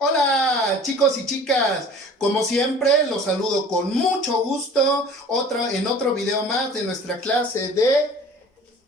Hola chicos y chicas, como siempre los saludo con mucho gusto en otro video más de nuestra clase de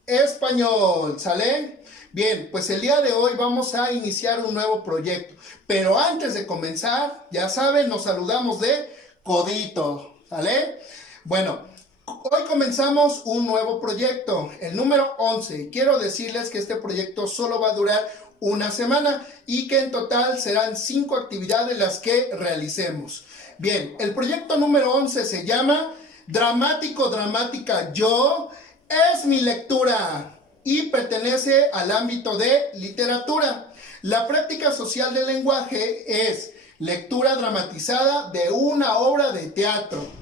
español, ¿sale? Bien, pues el día de hoy vamos a iniciar un nuevo proyecto, pero antes de comenzar, ya saben, nos saludamos de codito, ¿sale? Bueno, hoy comenzamos un nuevo proyecto, el número 11. Quiero decirles que este proyecto solo va a durar una semana y que en total serán 5 actividades las que realicemos. Bien, el proyecto número 11 se llama Dramático, Dramática, Yo es mi lectura y pertenece al ámbito de literatura. La práctica social del lenguaje es lectura dramatizada de una obra de teatro.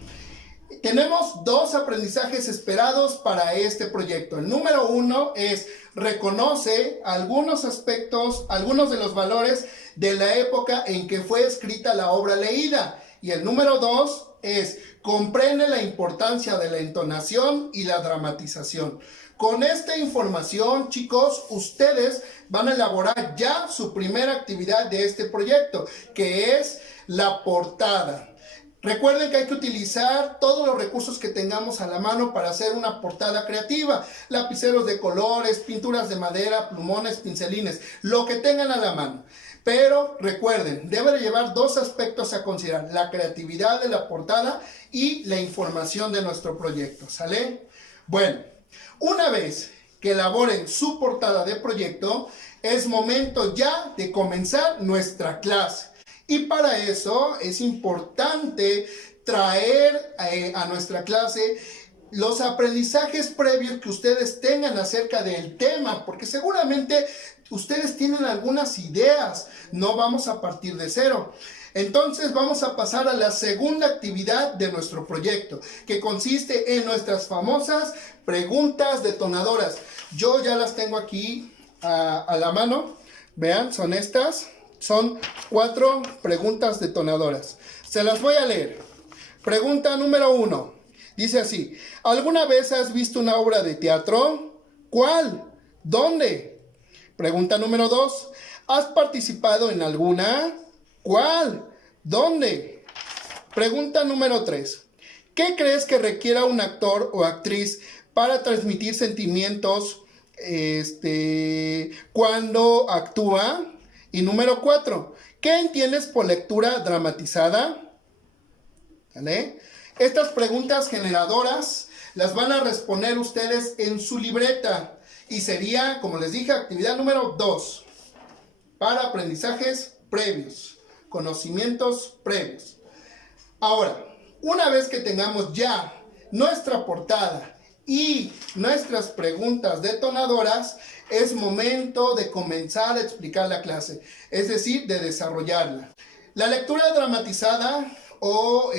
Tenemos dos aprendizajes esperados para este proyecto. El número 1 es reconoce algunos aspectos, algunos de los valores de la época en que fue escrita la obra leída. Y el número 2 es comprende la importancia de la entonación y la dramatización. Con esta información, chicos, ustedes van a elaborar ya su primera actividad de este proyecto, que es la portada. Recuerden que hay que utilizar todos los recursos que tengamos a la mano para hacer una portada creativa. Lapiceros de colores, pinturas de madera, plumones, pincelines, lo que tengan a la mano. Pero recuerden, debe de llevar dos aspectos a considerar: la creatividad de la portada y la información de nuestro proyecto, ¿sale? Bueno, una vez que elaboren su portada de proyecto, es momento ya de comenzar nuestra clase. Y para eso es importante traer a nuestra clase los aprendizajes previos que ustedes tengan acerca del tema, porque seguramente ustedes tienen algunas ideas, no vamos a partir de cero. Entonces vamos a pasar a la segunda actividad de nuestro proyecto, que consiste en nuestras famosas preguntas detonadoras. Yo ya las tengo aquí a la mano, vean, son estas. Son 4 preguntas detonadoras. Se las voy a leer. Pregunta número 1. Dice así: ¿alguna vez has visto una obra de teatro? ¿Cuál? ¿Dónde? Pregunta número 2. ¿Has participado en alguna? ¿Cuál? ¿Dónde? Pregunta número 3. ¿Qué crees que requiera un actor o actriz para transmitir sentimientos cuando actúa? Y número 4, ¿qué entiendes por lectura dramatizada? ¿Vale? Estas preguntas generadoras las van a responder ustedes en su libreta. Y sería, como les dije, actividad número 2. Para aprendizajes previos, conocimientos previos. Ahora, una vez que tengamos ya nuestra portada y nuestras preguntas detonadoras, es momento de comenzar a explicar la clase, es decir, de desarrollarla. La lectura dramatizada o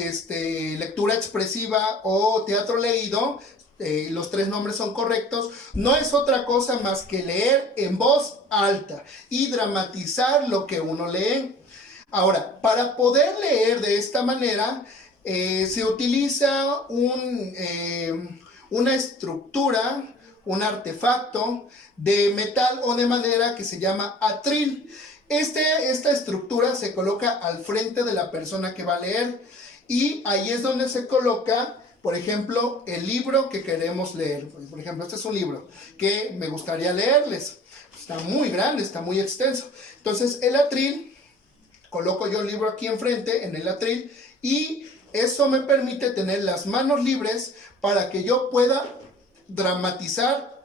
lectura expresiva o teatro leído, los 3 nombres son correctos, no es otra cosa más que leer en voz alta y dramatizar lo que uno lee. Ahora, para poder leer de esta manera, se utiliza una estructura, un artefacto de metal o de madera que se llama atril. Esta estructura se coloca al frente de la persona que va a leer y ahí es donde se coloca, por ejemplo, el libro que queremos leer. Por ejemplo, este es un libro que me gustaría leerles. Está muy grande, está muy extenso. Entonces el atril, coloco yo el libro aquí enfrente en el atril y eso me permite tener las manos libres para que yo pueda dramatizar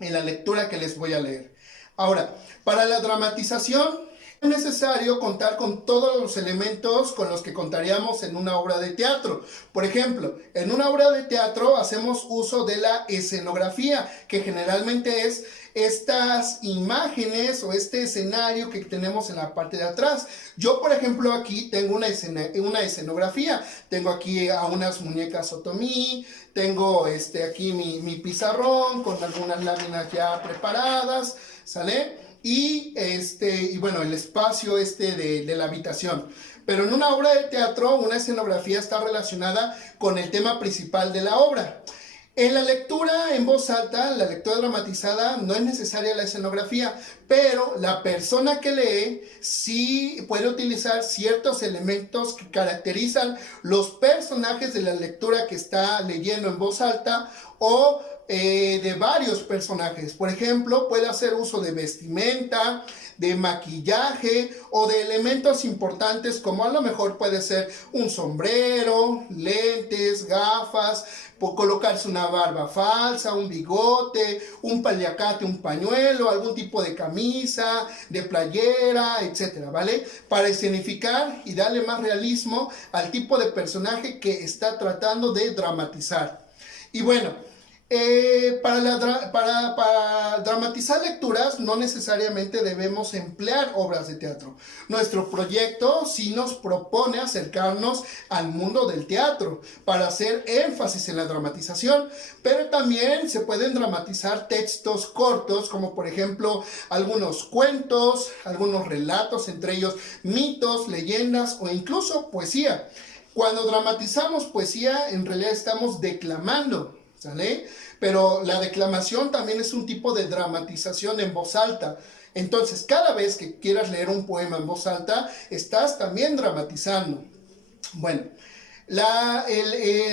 en la lectura que les voy a leer. Ahora, para la dramatización es necesario contar con todos los elementos con los que contaríamos en una obra de teatro. Por ejemplo, en una obra de teatro hacemos uso de la escenografía, que generalmente es estas imágenes o este escenario que tenemos en la parte de atrás. Yo, por ejemplo, aquí tengo una escenografía. Tengo aquí a unas muñecas otomí, tengo aquí mi pizarrón con algunas láminas ya preparadas, ¿sale? Y bueno, el espacio de la habitación. Pero en una obra de teatro, una escenografía está relacionada con el tema principal de la obra. En la lectura en voz alta, la lectura dramatizada, no es necesaria la escenografía, pero la persona que lee sí puede utilizar ciertos elementos que caracterizan los personajes de la lectura que está leyendo en voz alta o de varios personajes. Por ejemplo, puede hacer uso de vestimenta, de maquillaje o de elementos importantes como a lo mejor puede ser un sombrero, lentes, gafas, por colocarse una barba falsa, un bigote, un paliacate, un pañuelo, algún tipo de camisa, de playera, etcétera, ¿vale? Para escenificar y darle más realismo al tipo de personaje que está tratando de dramatizar. Y bueno, para dramatizar lecturas no necesariamente debemos emplear obras de teatro. Nuestro proyecto sí nos propone acercarnos al mundo del teatro para hacer énfasis en la dramatización, pero también se pueden dramatizar textos cortos como por ejemplo algunos cuentos, algunos relatos, entre ellos mitos, leyendas o incluso poesía. Cuando dramatizamos poesía en realidad estamos declamando, ¿sale? Pero la declamación también es un tipo de dramatización en voz alta. Entonces, cada vez que quieras leer un poema en voz alta, estás también dramatizando. Bueno,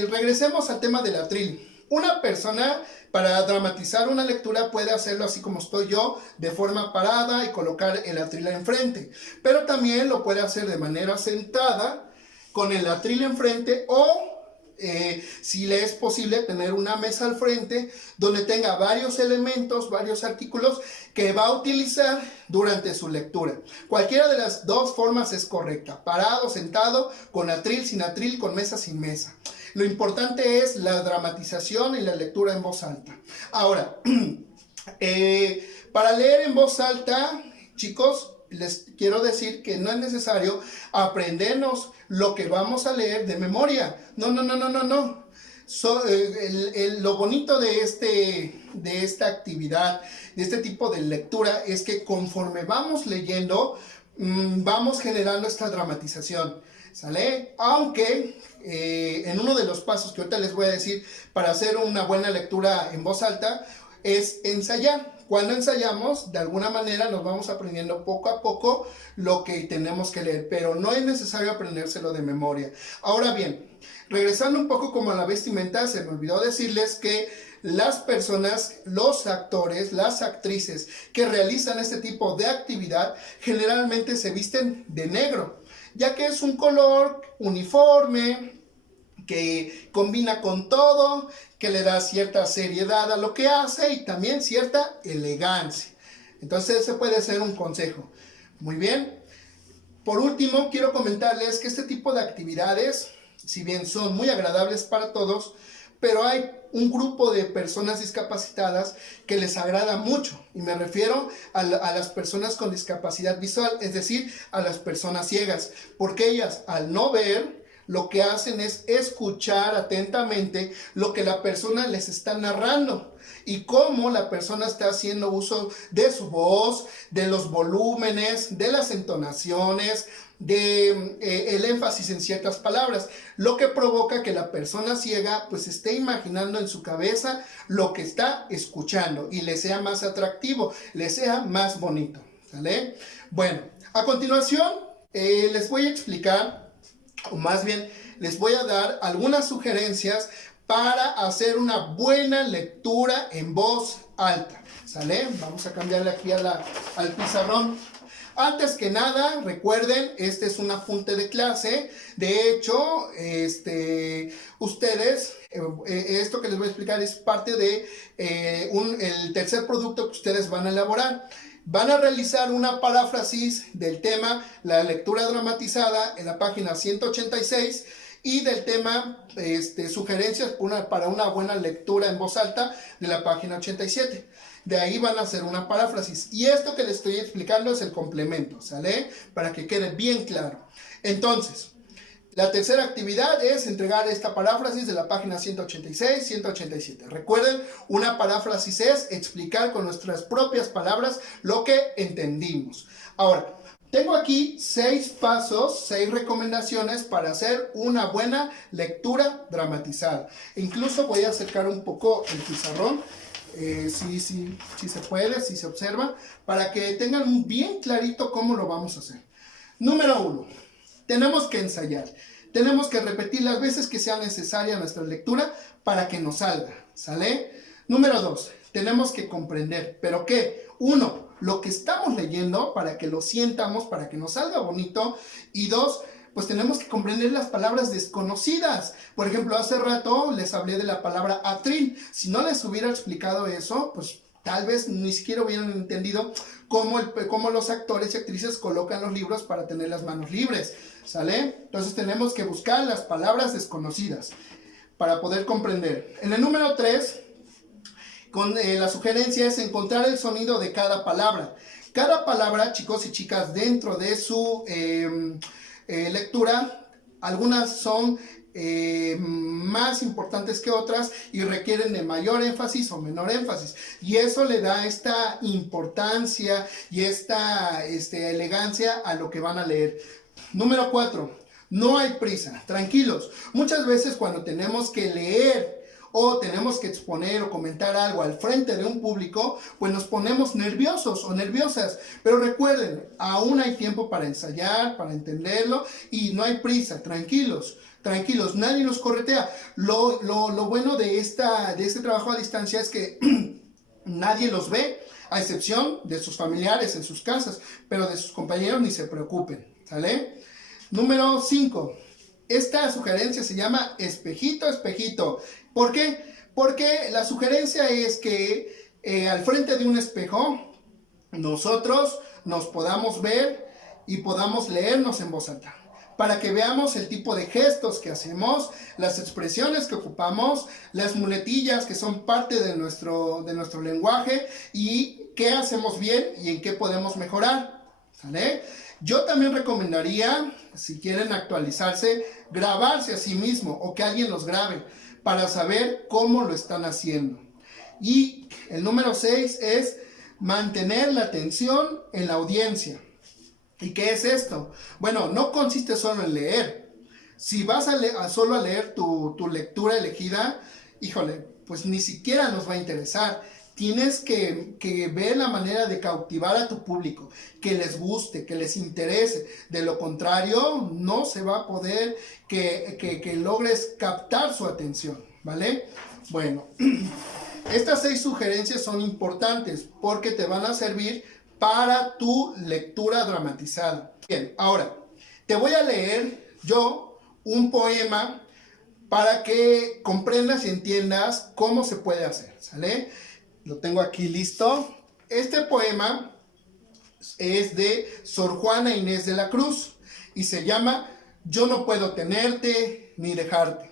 regresemos al tema del atril. Una persona para dramatizar una lectura puede hacerlo así como estoy yo, de forma parada y colocar el atril enfrente. Pero también lo puede hacer de manera sentada, con el atril enfrente o si le es posible tener una mesa al frente donde tenga varios elementos, varios artículos que va a utilizar durante su lectura. Cualquiera de las dos formas es correcta, parado, sentado, con atril, sin atril, con mesa, sin mesa. Lo importante es la dramatización y la lectura en voz alta. Ahora, para leer en voz alta, chicos, les quiero decir que no es necesario aprendernos lo que vamos a leer de memoria. No. Lo bonito de esta actividad, de este tipo de lectura, es que conforme vamos leyendo, vamos generando esta dramatización, ¿sale? Aunque en uno de los pasos que ahorita les voy a decir para hacer una buena lectura en voz alta, es ensayar. Cuando ensayamos, de alguna manera nos vamos aprendiendo poco a poco lo que tenemos que leer, pero no es necesario aprendérselo de memoria. Ahora bien, regresando un poco como a la vestimenta, se me olvidó decirles que las personas, los actores, las actrices que realizan este tipo de actividad generalmente se visten de negro, ya que es un color uniforme, que combina con todo, que le da cierta seriedad a lo que hace y también cierta elegancia. Entonces ese puede ser un consejo. Muy bien. Por último, quiero comentarles que este tipo de actividades, si bien son muy agradables para todos, pero hay un grupo de personas discapacitadas que les agrada mucho. Y me refiero a las personas con discapacidad visual, es decir, a las personas ciegas. Porque ellas, al no ver, lo que hacen es escuchar atentamente lo que la persona les está narrando y cómo la persona está haciendo uso de su voz, de los volúmenes, de las entonaciones, de el énfasis en ciertas palabras, lo que provoca que la persona ciega pues esté imaginando en su cabeza lo que está escuchando y le sea más atractivo, le sea más bonito, ¿sale? Bueno, a continuación les voy a explicar, o más bien les voy a dar algunas sugerencias para hacer una buena lectura en voz alta, ¿sale? Vamos a cambiarle aquí al pizarrón. Antes que nada, recuerden, este es un apunte de clase. De hecho, ustedes, esto que les voy a explicar es parte de el tercer producto que ustedes van a elaborar. Van a realizar una paráfrasis del tema la lectura dramatizada en la página 186 y del tema sugerencias para una buena lectura en voz alta de la página 87. De ahí van a hacer una paráfrasis. Y esto que les estoy explicando es el complemento, ¿sale? Para que quede bien claro. Entonces, la tercera actividad es entregar esta paráfrasis de la página 186, 187. Recuerden, una paráfrasis es explicar con nuestras propias palabras lo que entendimos. Ahora, Tengo aquí 6 pasos, 6 recomendaciones para hacer una buena lectura dramatizada. Incluso voy a acercar un poco el pizarrón, si se puede, si se observa, para que tengan bien clarito cómo lo vamos a hacer. Número 1, tenemos que ensayar. Tenemos que repetir las veces que sea necesaria nuestra lectura para que nos salga, ¿sale? Número 2, tenemos que comprender. ¿Pero qué? 1, lo que estamos leyendo para que lo sientamos, para que nos salga bonito. Y 2, pues tenemos que comprender las palabras desconocidas. Por ejemplo, hace rato les hablé de la palabra atril. Si no les hubiera explicado eso, pues tal vez ni siquiera hubieran entendido cómo los actores y actrices colocan los libros para tener las manos libres, ¿sale? Entonces tenemos que buscar las palabras desconocidas para poder comprender. En el número 3, la sugerencia es encontrar el sonido de cada palabra. Cada palabra, chicos y chicas, dentro de su lectura, algunas son más importantes que otras y requieren de mayor énfasis o menor énfasis, y eso le da esta importancia y esta elegancia a lo que van a leer. Número 4, no hay prisa, tranquilos. Muchas veces cuando tenemos que leer o tenemos que exponer o comentar algo al frente de un público, pues nos ponemos nerviosos o nerviosas. Pero recuerden, aún hay tiempo para ensayar, para entenderlo, y no hay prisa, tranquilos. Tranquilos, nadie nos corretea. Lo bueno de este trabajo a distancia es que nadie los ve, a excepción de sus familiares en sus casas, pero de sus compañeros ni se preocupen, ¿sale? Número 5. Esta sugerencia se llama espejito, espejito. ¿Por qué? Porque la sugerencia es que al frente de un espejo nosotros nos podamos ver y podamos leernos en voz alta, para que veamos el tipo de gestos que hacemos, las expresiones que ocupamos, las muletillas que son parte de nuestro lenguaje y qué hacemos bien y en qué podemos mejorar, ¿sale? Yo también recomendaría, si quieren actualizarse, grabarse a sí mismo o que alguien los grabe para saber cómo lo están haciendo. Y el número 6 es mantener la atención en la audiencia. ¿Y qué es esto? Bueno, no consiste solo en leer. Si vas solo a leer tu lectura elegida, híjole, pues ni siquiera nos va a interesar. Tienes que ver la manera de cautivar a tu público, que les guste, que les interese. De lo contrario, no se va a poder que logres captar su atención, ¿vale? Bueno, estas 6 sugerencias son importantes porque te van a servir para tu lectura dramatizada. Bien, ahora, te voy a leer yo un poema para que comprendas y entiendas cómo se puede hacer, ¿sale? Lo tengo aquí listo. Este poema es de Sor Juana Inés de la Cruz y se llama Yo no puedo tenerte ni dejarte.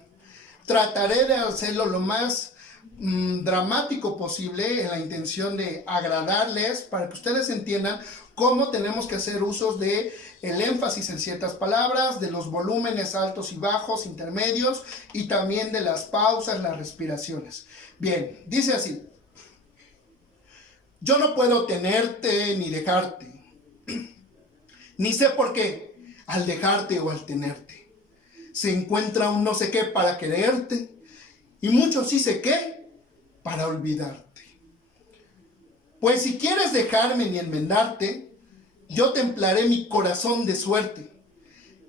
Trataré de hacerlo lo más dramático posible en la intención de agradarles para que ustedes entiendan cómo tenemos que hacer usos de el énfasis en ciertas palabras, de los volúmenes altos y bajos, intermedios y también de las pausas, las respiraciones. Bien, dice así. Yo no puedo tenerte ni dejarte, ni sé por qué, al dejarte o al tenerte. Se encuentra un no sé qué para quererte, y mucho sí sé qué para olvidarte. Pues si quieres dejarme ni enmendarte, yo templaré mi corazón de suerte,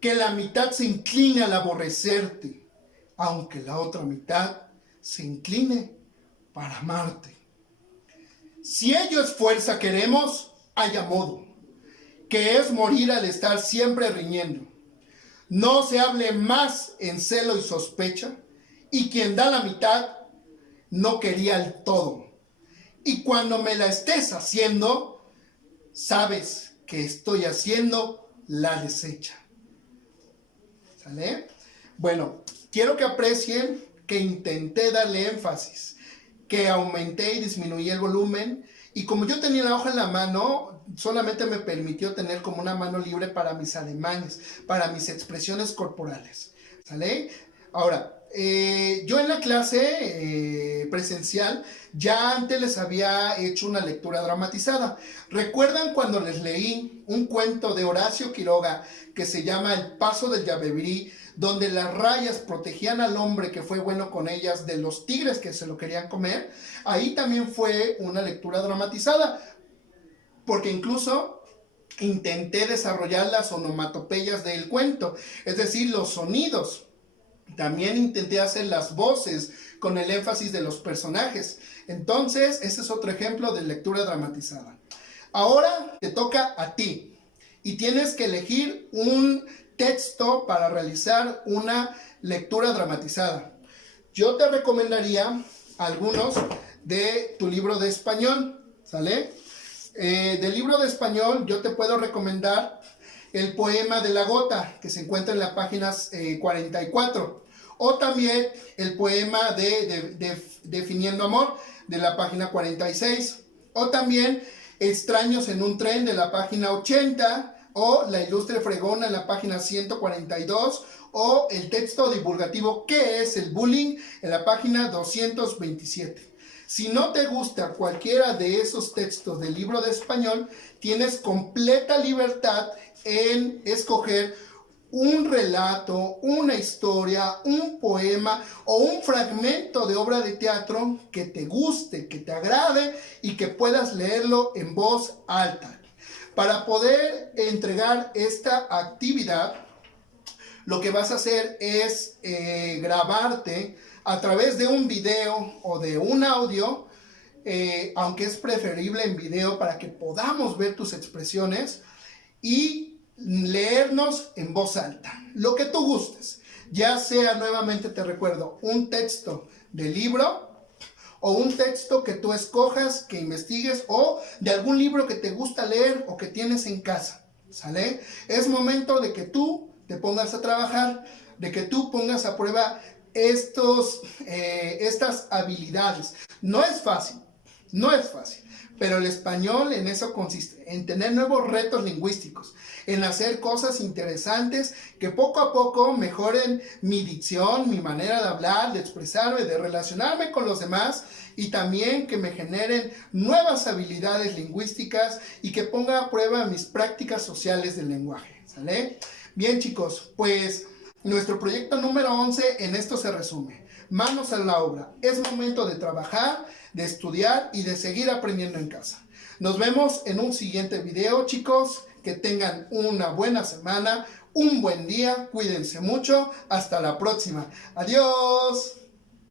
que la mitad se incline al aborrecerte, aunque la otra mitad se incline para amarte. Si ello es fuerza queremos, haya modo, que es morir al estar siempre riñendo. No se hable más en celo y sospecha, y quien da la mitad no quería el todo. Y cuando me la estés haciendo, sabes que estoy haciendo la deshecha. ¿Sale? Bueno, quiero que aprecien que intenté darle énfasis, que aumenté y disminuí el volumen, y como yo tenía la hoja en la mano, solamente me permitió tener como una mano libre para mis ademanes, para mis expresiones corporales, ¿sale? Ahora, Yo en la clase presencial ya antes les había hecho una lectura dramatizada. ¿Recuerdan cuando les leí un cuento de Horacio Quiroga que se llama El paso del Yabebirí, donde las rayas protegían al hombre que fue bueno con ellas de los tigres que se lo querían comer? Ahí también fue una lectura dramatizada, porque incluso intenté desarrollar las onomatopeyas del cuento, es decir, los sonidos. También intenté hacer las voces con el énfasis de los personajes. Entonces, ese es otro ejemplo de lectura dramatizada. Ahora te toca a ti y tienes que elegir un texto para realizar una lectura dramatizada. Yo te recomendaría algunos de tu libro de español, ¿sale? Del libro de español yo te puedo recomendar el poema de la gota, que se encuentra en las páginas 44. O también el poema de Definiendo Amor, de la página 46. O también Extraños en un tren, de la página 80. O La ilustre fregona, en la página 142. O el texto divulgativo ¿Qué es el bullying?, en la página 227. Si no te gusta cualquiera de esos textos del libro de español, tienes completa libertad en escoger un relato, una historia, un poema o un fragmento de obra de teatro que te guste, que te agrade y que puedas leerlo en voz alta. Para poder entregar esta actividad, lo que vas a hacer es grabarte a través de un video o de un audio, aunque es preferible en video para que podamos ver tus expresiones, y leernos en voz alta, lo que tú gustes, ya sea, nuevamente te recuerdo, un texto de libro o un texto que tú escojas, que investigues, o de algún libro que te gusta leer o que tienes en casa, ¿sale? Es momento de que tú te pongas a trabajar, de que tú pongas a prueba estas habilidades. No es fácil, pero el español en eso consiste, en tener nuevos retos lingüísticos, en hacer cosas interesantes que poco a poco mejoren mi dicción, mi manera de hablar, de expresarme, de relacionarme con los demás, y también que me generen nuevas habilidades lingüísticas y que ponga a prueba mis prácticas sociales del lenguaje, ¿sale? Bien, chicos, pues nuestro proyecto número 11 en esto se resume. Manos a la obra. Es momento de trabajar, de estudiar y de seguir aprendiendo en casa. Nos vemos en un siguiente video, chicos. Que tengan una buena semana, un buen día. Cuídense mucho. Hasta la próxima. Adiós.